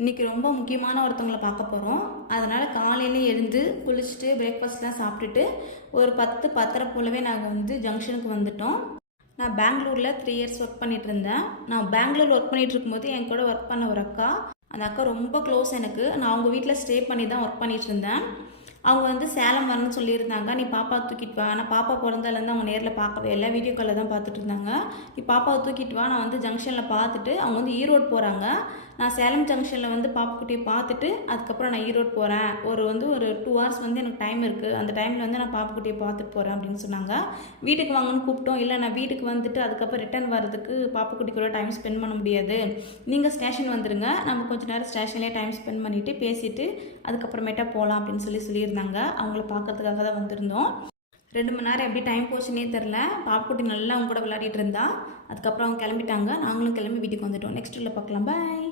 இன்றைக்கி ரொம்ப முக்கியமான ஒருத்தவங்களை பார்க்க போகிறோம். அதனால் காலையில் எழுந்து குளிச்சுட்டு பிரேக்ஃபாஸ்ட்லாம் சாப்பிட்டுட்டு ஒரு 10 போலவே நாங்கள் ஜங்ஷனுக்கு வந்துட்டோம். நான் பெங்களூரில் 3 இயர்ஸ் ஒர்க் பண்ணிகிட்டு இருந்தேன். நான் பெங்களூர் ஒர்க் பண்ணிகிட்டு இருக்கும்போது என் கூட ஒர்க் பண்ண ஒரு அக்கா, அந்த அக்கா ரொம்ப க்ளோஸ் எனக்கு. நான் அவங்க வீட்டில் ஸ்டே பண்ணி தான் ஒர்க் பண்ணிகிட்டு இருந்தேன். அவங்க சேலம் வரணும்னு சொல்லியிருந்தாங்க. நீ பாப்பா தூக்கிட்டு வா. ஆனால் பாப்பா பிறந்ததுலேருந்து அவங்க நேரில் பார்க்கவே இல்லை, வீடியோ காலில் தான் பார்த்துட்டு இருந்தாங்க. நீ பாப்பாவை தூக்கிட்டு வா, நான் ஜங்ஷனில் பார்த்துட்டு அவங்க ஈரோடு போகிறாங்க. நான் சேலம் ஜங்ஷனில் பாப்புக்குட்டியை பார்த்துட்டு அதுக்கப்புறம் நான் ஈரோடு போகிறேன். ஒரு 2 ஹவர்ஸ் எனக்கு டைம் இருக்குது. அந்த டைமில் நான் பாப்புக்குட்டியை பார்த்துட்டு போகிறேன் அப்படின்னு சொன்னாங்க. வீட்டுக்கு வாங்கன்னு கூப்பிட்டோம். இல்லை நான் வீட்டுக்கு வந்துட்டு அதுக்கப்புறம் ரிட்டர்ன் வரதுக்கு பாப்புக்குட்டி கூட டைம் ஸ்பெண்ட் பண்ண முடியாது, நீங்கள் ஸ்டேஷன் வந்துடுங்க, நம்ம கொஞ்சம் நேரம் ஸ்டேஷன்லேயே டைம் ஸ்பெண்ட் பண்ணிவிட்டு பேசிவிட்டு அதுக்கப்புறமேட்டா போகலாம் அப்படின்னு சொல்லியிருந்தாங்க. அவங்கள பார்க்கறதுக்காக தான் வந்திருந்தோம். 2 மணி நேரம் எப்படி டைம் போச்சுன்னே தெரில. பாப்புக்குட்டி நல்லா அவங்க கூட விளையாடிட்டு இருந்தா. அதுக்கப்புறம் அவங்க கிளம்பிட்டாங்க. நாங்களும் கிளம்பி வீட்டுக்கு வந்துட்டோம். நெக்ஸ்ட் பார்க்கலாம். பாய்.